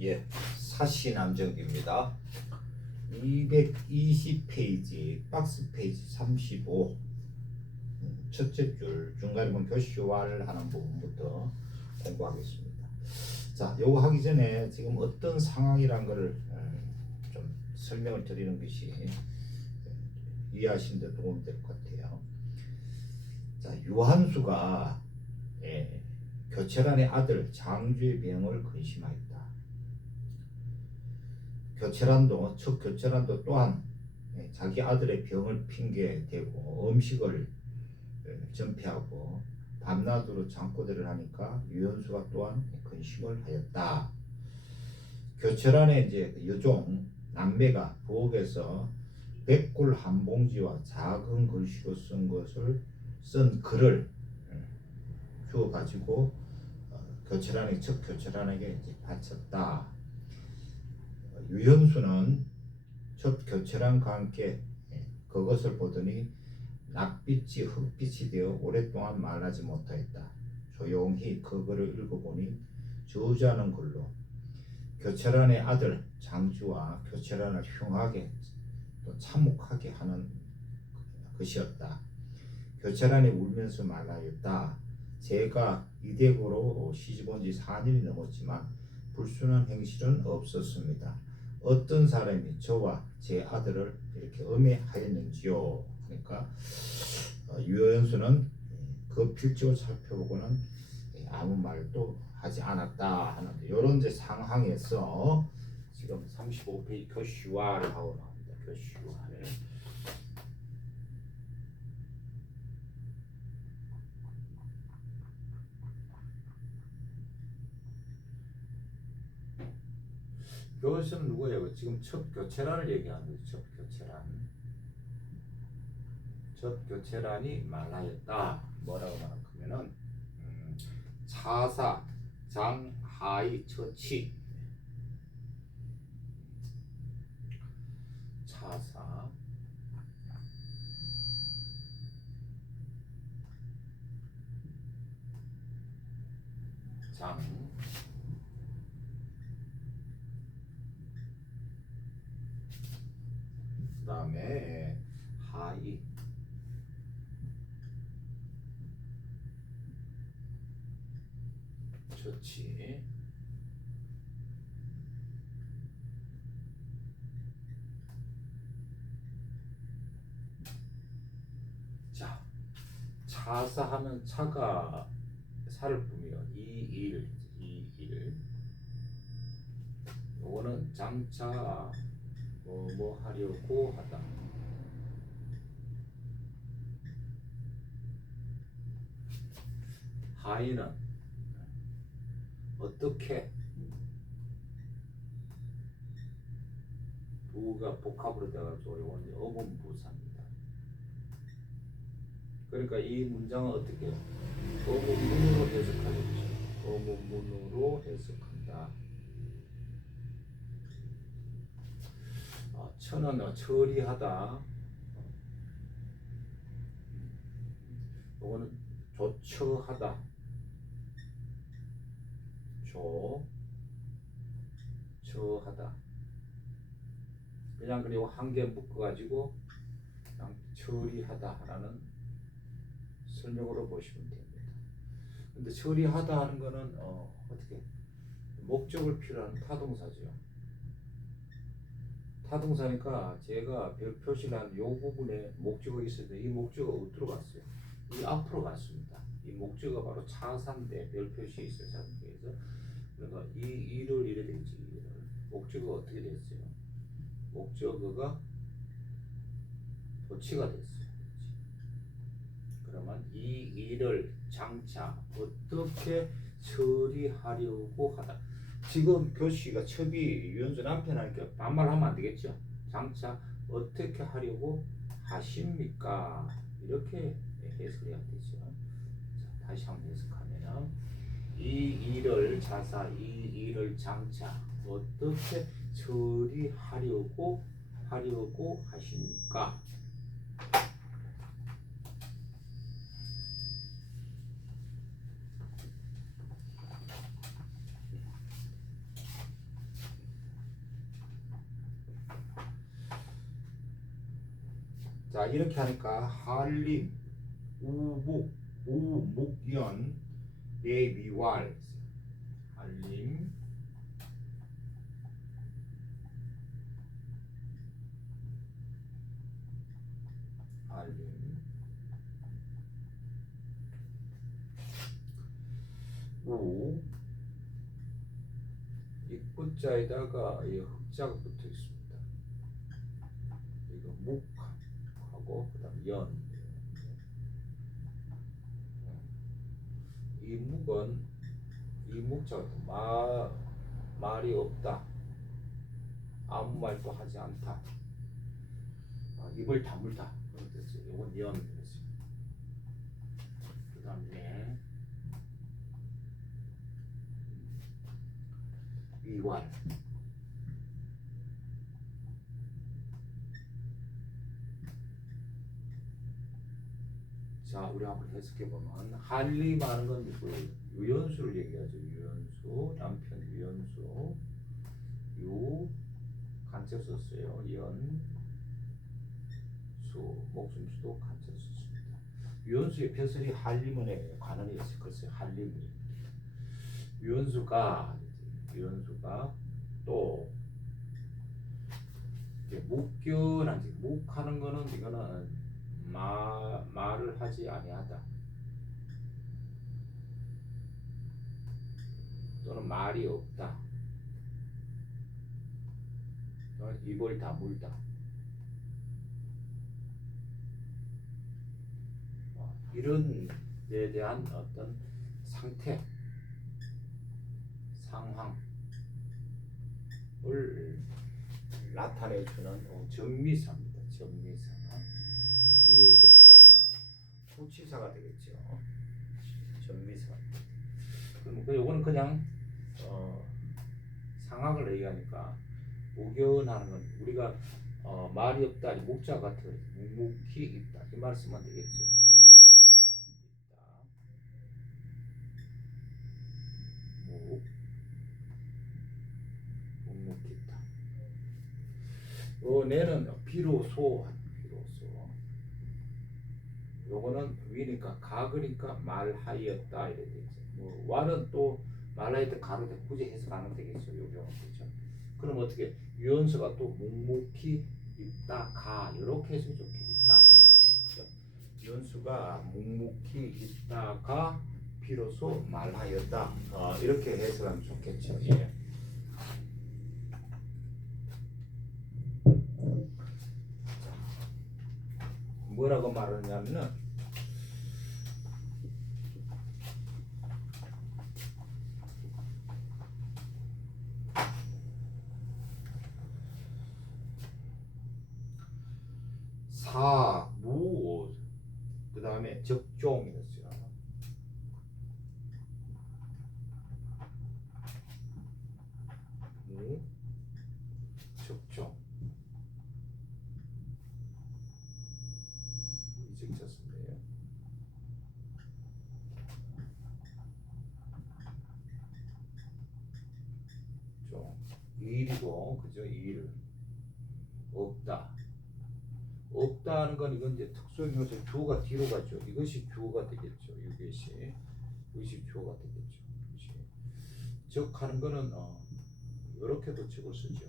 예, 사시 남정기입니다. 220페이지, 박스 페이지 35. 음, 첫째 줄 중간에 교시화를 하는 부분부터 공부하겠습니다. 자, 요거 하기 전에 지금 어떤 상황이란 거를 어, 좀 설명을 드리는 것이 어, 이해하시는 데 도움이 될 것 같아요. 자, 유한수가 예, 교철안의 아들 장주의 병을 근심하였다. 교철안도 첫 교철안도 또한 예, 자기 아들의 병을 핑계 대고 음식을 예, 전폐하고 밤낮으로 잠꼬대를 하니까 유현수가 또한 근심을 하였다. 교철안의 이제 그 여종 남매가 부엌에서 백골 한 봉지와 작은 글씨로 쓴 것을 쓴 글을 예, 주어 가지고 어, 교철안의 첫 교철안에게 이제 바쳤다. 어, 유현수는 첫 교철안과 함께 예, 그것을 보더니 낯빛이 흑빛이 되어 오랫동안 말하지 못하였다. 조용히 그 글을 읽어보니 저주하는 글로 교철안의 아들 장주와 교철안을 흉하게 또 참혹하게 하는 것이었다. 교철안이 울면서 말하였다. 제가 이대고로 시집온 지 4년이 넘었지만 불순한 행실은 없었습니다. 어떤 사람이 저와 제 아들을 이렇게 음해하였는지요. 그러니까 어, 유연수는 그 필적을 살펴보고는 아무 말도 하지 않았다 하는데 이런 이제 상황에서 지금 35페이지 교시화를 하고 나옵니다. 교시화 를 이것은 누구예요? 지금 첫 교체란을 얘기하는 거죠. 첫 교체란. 첫 교체란이 말하였다. 뭐라고 말하면은 음, 차사 장하이 처치 차사 장 그다음에 하이 좋지. 자, 차사하면 차가 살을 꾸며 이일 이일 요거는 장차 뭐, 뭐 하려고 하다. 하이는 어떻게 부가 복합으로 돼가지고 이제 어문부사입니다. 그러니까 이 문장은 어떻게 어문문으로 해석하겠죠. 어문문으로 해석한다. 아, 천은 어, 처리하다. 이거는 조처하다. 조, 처하다. 그냥 그리고 한 개 묶어가지고 그냥 처리하다라는 설명으로 보시면 됩니다. 근데 처리하다 하는 거는 어, 어떻게 목적을 필요한 타동사죠. 타동사니까 제가 별 표시를 한요 부분에 목적어 있었는데 이 목적어 어디로 갔어요? 이 앞으로 갔습니다. 이 목적어 바로 차산대 별 표시 있어요. 자동에서 그러니까 이 일을 이래 되지. 목적어 어떻게 됐어요? 목적어가 도치가 됐어요. 그러면 이 일을 장차 어떻게 처리하려고 하다. 지금 교시가 첩이 유연수 남편 하니까 반말하면 안 되겠죠. 장차 어떻게 하려고 하십니까? 이렇게 해석해야 되죠. 자, 다시 한번 해석하면은 이 일을 자사 이 일을 장차 어떻게 처리하려고 하려고 하십니까? 자 이렇게 하니까 한림 우목 우목연 예비왈 한림 한림 우 입구자에다가 이 흑자가 붙어 있습니다. 이거 묵하고 그다음 연. 이 묵은 이 묵자가 마 말이 없다. 아무 말도 하지 않다. 아, 입을 다물다. 뜻이에요. 이건 연. 그다음에 위활. 자, 우리 한번 해석해 보면 한림하는 건그 유연수를 얘기하죠. 유연수, 남편 유연수, 유 간접 썼어요. 연, 수, 목숨수도 간접 썼습니다. 유연수의 벼슬이 한림은에 관원이 있어요. 글쎄 한림이. 유연수가 유연수가 또 이렇게 묵견한지 묵하는 거는 이거는 마 말을 하지 아니하다. 또는 말이 없다. 또는 입을 다물다. 어, 이런 데 대한 어떤 상태 상황을 나타내주는 어, 전미사입니다. 전미사. 뒤에 있으니까 후치사가 되겠죠. 전미사. 그럼 그냥 어, 상황을 얘기하니까 우견하는 건 우리가 어, 말이 없다, 이 목자 같은 묵묵히 있다 이 말씀만 되겠죠. 묵 묵묵히 있다. 어, 내는 비로소. 요거는 위니까 가그니까 말하였다 되죠. 뭐 와는 또 말하였다 가로 돼 굳이 해석 안 하면 되겠죠. 요 경우 그죠. 그럼 어떻게 유언서가 또 묵묵히 있다가 이렇게 해서 좋게 있다가 그죠? 유언수가 묵묵히 있다가 비로소 말하였다 어, 이렇게 해석하면 좋겠죠. 예. 뭐라고 말하냐면은 사무 그 다음에 적종이었어요. 무 적종 이직 쳤습니다. 종 일이고 그죠 일 없다. 없다는 건 이건 이제 특수형용사 주어가 뒤로 가죠. 이것이 주어가 되겠죠 이것이 이것이 주어가 되겠죠 이것이 적하는 거는 어 이렇게도 적을 쓰죠.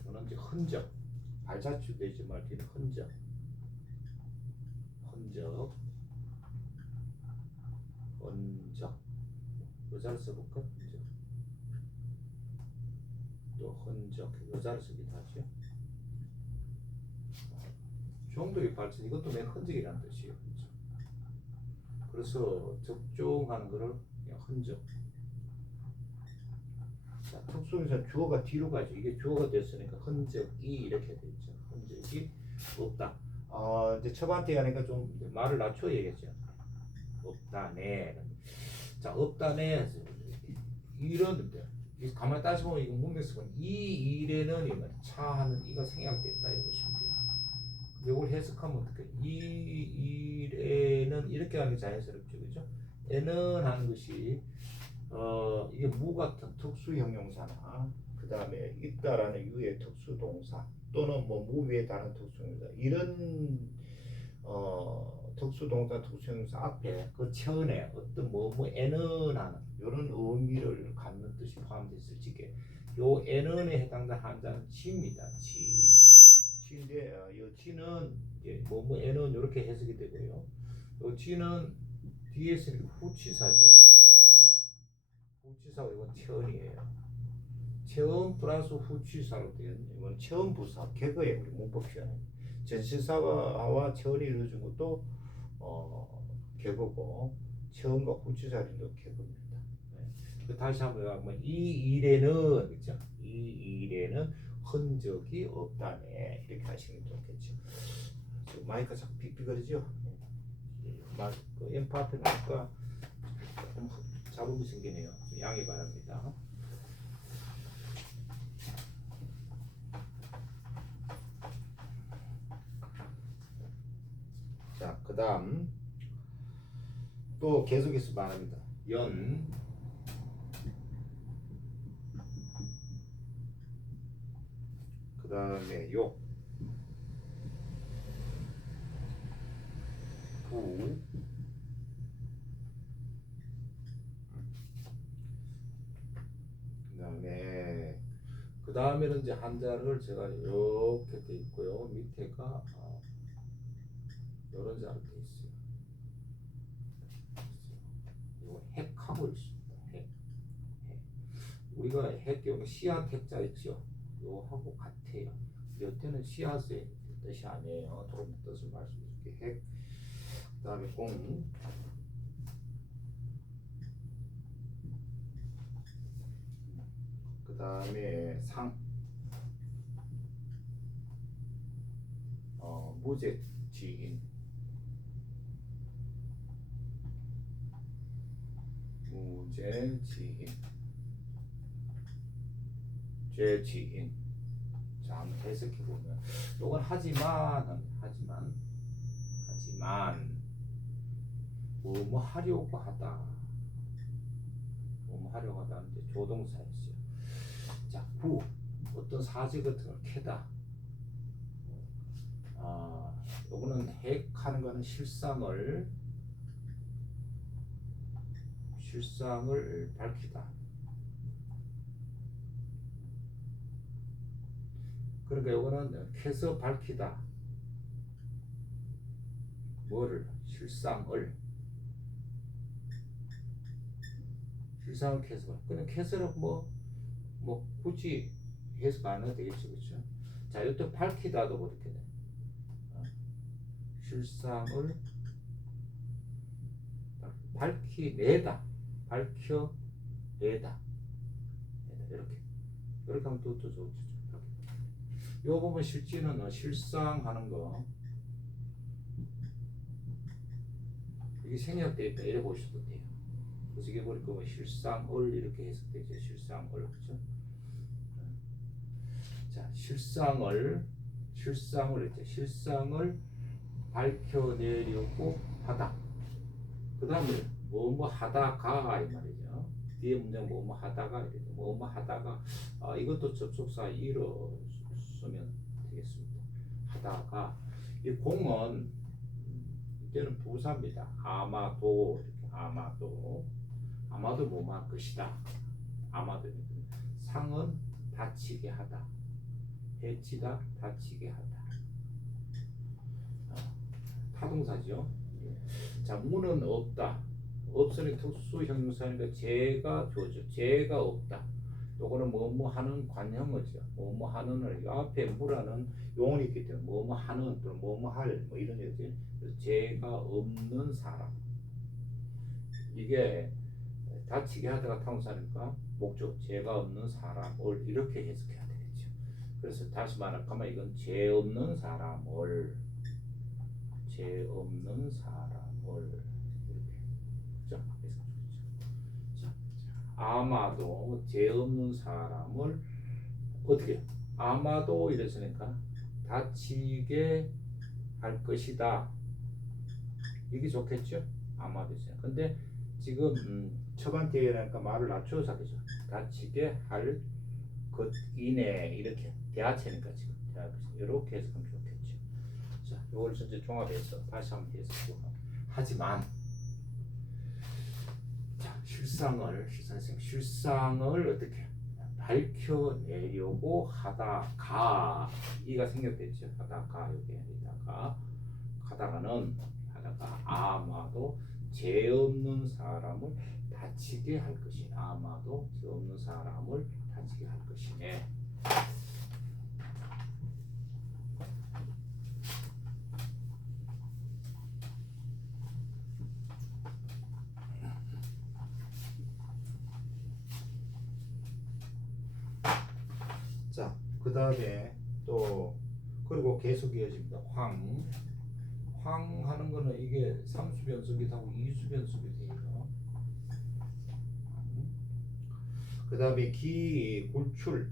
이거는 이제 흔적 발자취 되지 말기는 흔적. 흔적. 흔적. 여자를 써볼까? 흔적 또 흔적 여자를 쓰기도 하죠 종독의 발전 이것도 맨 흔적이라는 뜻이에요 흔적 그래서 적종하는 거를 흔적 자 특수에서 주어가 뒤로 가죠 이게 주어가 됐으니까 흔적이 이렇게 되죠 흔적이 없다 어, 이제 처반때 하니까 좀 말을 낮춰 얘기했죠. 없다네. 자, 없다네. 이런 데 가만히 따져보면 이거 문맥성은 이 일에는 이거 차하는 이가 생략됐다 이거 보시면 돼요. 이걸 해석하면 어떻게? 이 일에는 이렇게 하는 게 자연스럽죠, 그죠? 에는 하는 것이 어 이게 무 같은 특수 형용사나 그 다음에 있다라는 유의 특수 동사 또는 뭐 무비에 다른 특수형용사 이런 어, 특수동사 특수형용사 앞에 그 천에 어떤 뭐뭐 에는 하는 이런 의미를 갖는 뜻이 포함됐을 적에 요 에는에 해당되는 한자는 지입니다. 지. 지인데 어, 이 지는 이제 뭐뭐 에는 이렇게 해석이 되고요. 요 지는 뒤에 쓰는 후치사죠. 후치사. 후치사가 이건 천이에요. 체험 플러스 후취사로 된 이건 체험 부사 우리 문법 시간에 전시사와 체험이 이루어진 것도 어 개거고 체험과 후취사도 개거입니다. 네. 그 다시 한번 하면 이 일에는 그죠? 이 일에는 흔적이 없다네 이렇게 하시면 좋겠죠. 지금 마이크 자꾸 삑삑거리죠? 마그 엠파 앞에 나니까 조금 잡음이 생기네요. 양해 바랍니다. 자, 그 다음 또 계속해서 말합니다. 연 그 다음에 욕 부, 그 다음에 그 다음에는 이제 한자를 제가 이렇게 돼 있고요. 밑에가 아, 이런 자로 돼 있어요. 이거 핵하고 있습니다. 핵. 핵. 우리가 핵 여기 씨앗 핵자 있죠. 요하고 같아요. 여태는 씨앗의 뜻이 아니에요. 조금 뜻을 말씀드릴게요. 핵. 그다음에 공. 그다음에 상. 어, 무제 지인. 무죄지인. 죄지인. 자 한번 해석해 보면. 요건 하지만 하지만 하지만. 뭐뭐 하려고 하다. 뭐뭐 하려고 하다는데 조동사였어요. 자구 어떤 사지 같은 걸 캐다. 아 요거는 핵하는 거는 실상을 실상을 밝히다. 그러니까 이거는 캐서 밝히다. 뭐를 실상을 실상을 캐서 그냥 캐서는 뭐 뭐 굳이 해석 안 해도 되겠죠, 그렇죠? 자, 이것도 밝히다도 그렇게 돼. 어? 실상을 밝히내다. 밝혀내다. 이렇게 이렇게 하면 또, 또 좋죠. 요 보면 실제는 어, 실상하는 거 이게 생략되어 있다 이래 보셔도 돼요. 그래서 이게 보니까 뭐 실상을 이렇게 해석되죠. 실상을 그렇죠. 자 실상을 실상을 했죠. 실상을 밝혀내려고 하다. 그 다음에 뭐뭐 하다가 이 말이죠. 뒤에 문장 뭐뭐 하다가 이렇게 뭐뭐 하다가 아, 이것도 접속사 이로 쓰면 되겠습니다. 하다가 이 공은 음, 이때는 부사입니다. 아마도 아마도 아마도 할 것이다. 아마도 상은 다치게 하다. 해치다 다치게 하다. 어, 타동사죠. 자 무는 없다. 없으니 특수 형용사니까 죄가 주어져. 죄가 없다. 요거는 뭐뭐 하는 관형어죠. 뭐뭐 하는을 이 앞에 무라는 용어이 있기 때문에 뭐뭐 하는 또는 뭐뭐 할 뭐 이런 얘기지. 죄가 없는 사람. 이게 다치게 하다가 타운사니까 목적 죄가 없는 사람을 이렇게 해석해야 되겠죠. 그래서 다시 말하면 이건 죄 없는 사람을 죄 없는 사람을 이렇게 그죠? 자, 아마도 죄 없는 사람을 어떻게 아마도 이랬으니까 다치게 할 것이다. 이게 좋겠죠? 아마도 있어요. 근데 지금 음, 처반대라니까 말을 낮춰서 하겠죠. 다치게 할 것 이내 이렇게 대하체니까 지금. 이렇게 해석하면 좋겠죠. 자, 이걸 전체 종합해서 다시 한번 해석해 하지만 자, 실상을 실상 실상을 어떻게 밝혀내려고 하다가 이가 생략됐죠. 하다가 여기에다가 하다가는 하다가 아마도 죄 없는 사람을 다치게 할 것이 아마도 죄 없는 사람을 다치게 할 것이네. 자, 그 다음에 또 그리고 계속 이어집니다. 황, 황 하는 거는 이게 삼수 변속이 하고 이수 변속이 돼요. 그 다음에 기, 굴출.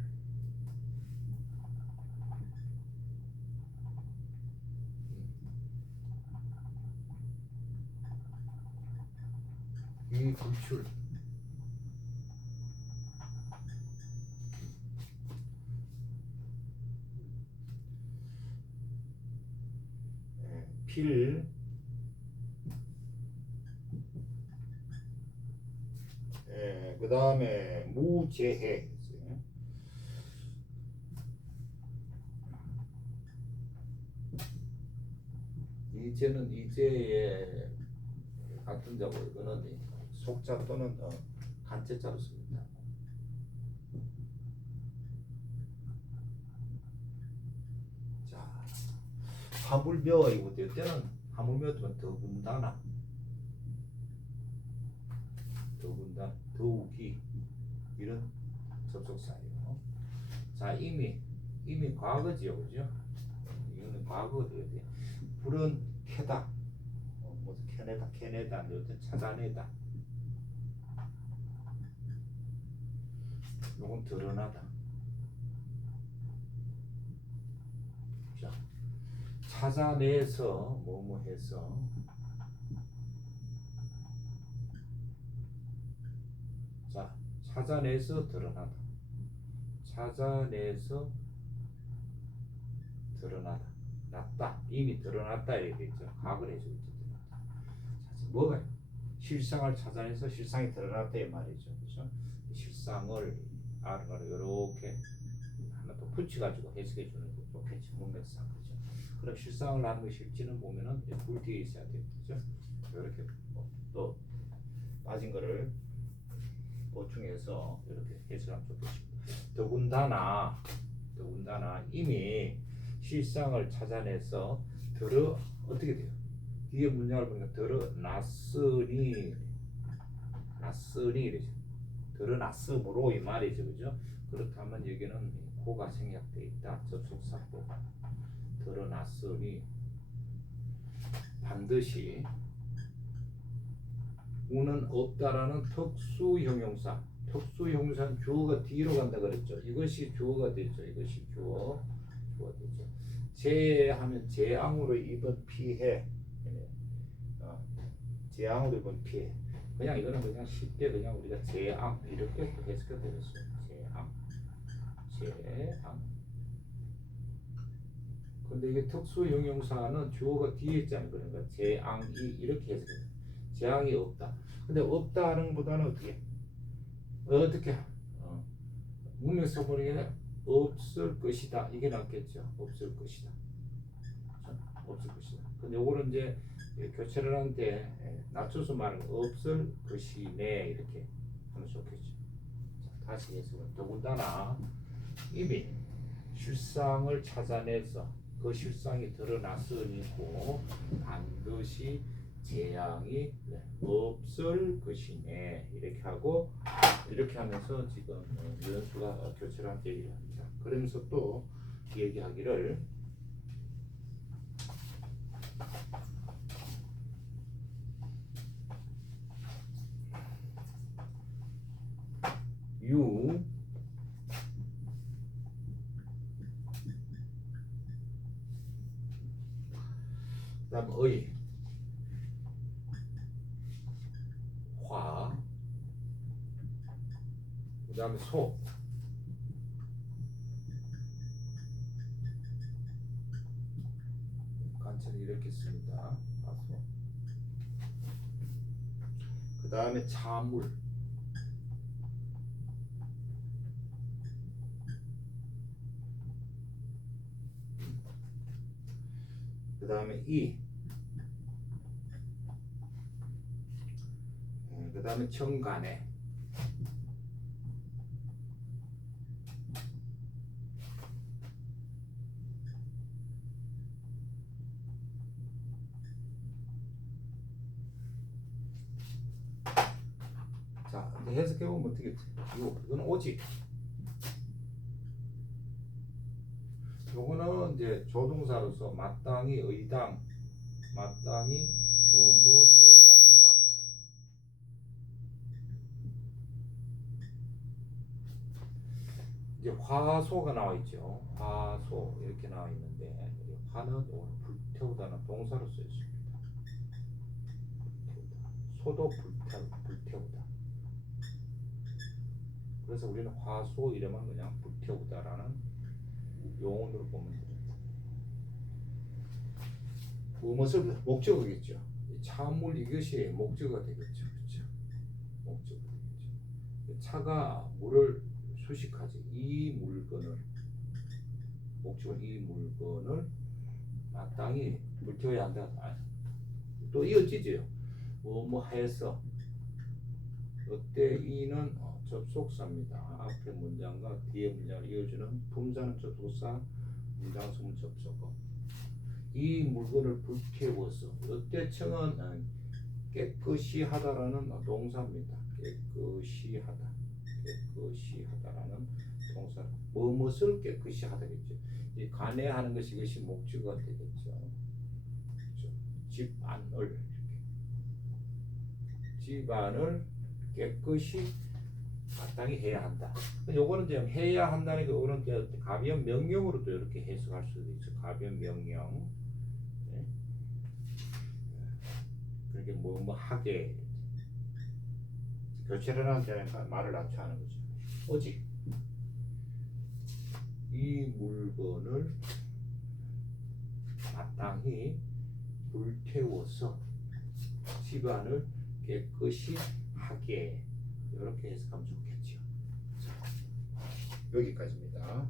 기, 굴출. 예, 필, 예, 그 다음에. 있어요. 이제는 이제의 같은 자고 이거는 속자 또는 어, 간체자로 씁니다. 자, 하물며 이거 때는 하물며 면 더군다나 더군다 더욱이 이런 접속사예요. 자 이미 이미 과거지요, 그죠? 이거는 돼. 불은 캐다, 어, 무슨 캐내다, 캐내다, 어떤 찾아내다. 요건 드러나다. 자, 찾아내서 뭐뭐 해서 자, 찾아내서 드러나다. 찾아내서 드러나다. 났다. 이미 드러났다 얘기죠. 과거를 해주고 드러났다. 자, 뭐가 실상을 찾아내서 실상이 드러났다 이 말이죠. 이 실상을 아르가로 이렇게 하나 또 붙여가지고 해석해 주는 게 좋겠죠. 문맥상 그럼 실상을 하는 게 실지는 보면은 불 뒤에 있어야. 그죠? 이렇게 뭐 또 빠진 거를 보충해서 이렇게 해석하면 좋겠습니다. 더군다나 더군다나 이미 실상을 찾아내서 들어 어떻게 돼요? 뒤에 문장을 보니까 드러났으니 났으니 이러죠. 드러났으므로 이 말이죠, 그죠? 그렇다면 여기는 고가 생략돼 있다. 접속사고 드러났으니 반드시 우는 없다라는 특수 형용사. 특수 형용사는 주어가 뒤로 간다 그랬죠. 이것이 주어가 되죠. 이것이 주어. 주어가 되죠. 재하면 재앙으로 입은 피해. 예. 어, 재앙으로 입은 피해. 그냥 이거는 그냥 쉽게 그냥 우리가 재앙 이렇게 해석해 드렸어요. 재앙. 재앙. 근데 이게 특수 형용사는 주어가 뒤에 있잖아요. 그러니까 재앙이 이렇게 해석해요. 재앙이 없다. 근데 없다는 보다는 어떻게? 어떻게? 어. 문맥 써보니까 없을 것이다. 이게 낫겠죠. 없을 것이다. 없을 것이다. 근데 요거는 이제 교체를 하는데 낮춰서 말하는 거 없을 것이네 이렇게 하면 좋겠죠. 자, 다시 해석을 더군다나 이미 실상을 찾아내서 그 실상이 드러났으니고 반드시 재앙이 네, 없을 것이네 이렇게 하고 이렇게 하면서 지금 어, 유연수가 교체를 한 얘기를 합니다. 그러면서 또 얘기하기를 자체를 이렇게 씁니다. 그 다음에 자물. 그 다음에 이. 음, 그 다음에 정간에. 보면 어떻게 이거 이거는 오지. 요거는 이제 조동사로서 마땅히 의당 마땅히 뭐뭐 해야 한다. 이제 화소가 나와 있죠. 화소 이렇게 나와 있는데 화는 불태우다는 동사로 쓰여 있습니다. 불태우다. 소도 불태우, 불태우다. 그래서 우리는 화소 이름은 그냥 불태우다라는 용어로 보면 됩니다. 무엇을 목적어겠죠. 이 차물 이것이 목적어가 되겠죠. 그렇죠? 목적어 되겠죠. 차가 물을 수식하지. 이 물건을 목적은 이 물건을 마땅히 불태워야 한다. 아, 또 이어지죠. 뭐뭐 하였어. 이때 이는 어, 접속사입니다. 앞에 문장과 뒤에 문장을 이어주는 품사는 접속사, 문장 소문 접속어. 이 물건을 불태워서 이때 청은 어, 깨끗이 하다라는 동사입니다. 깨끗이 하다, 깨끗이 하다라는 동사. 무엇을 깨끗이 하다겠죠. 이 관해하는 것이 이것이 목적어가 되겠죠. 그렇죠? 집안을. 집안을 깨끗이 마땅히 해야 한다. 요거는 이제 해야 한다는 게 요거는 이제 가변 명령으로도 이렇게 해석할 수도 있죠. 가변 명령. 네. 그렇게 뭐뭐 하게 교체를 하는 자니까 말을 낮춰 하는 거죠. 오직 이 물건을 마땅히 불태워서 집안을 깨끗이 하게 이렇게 해석하면. 자, 여기까지입니다.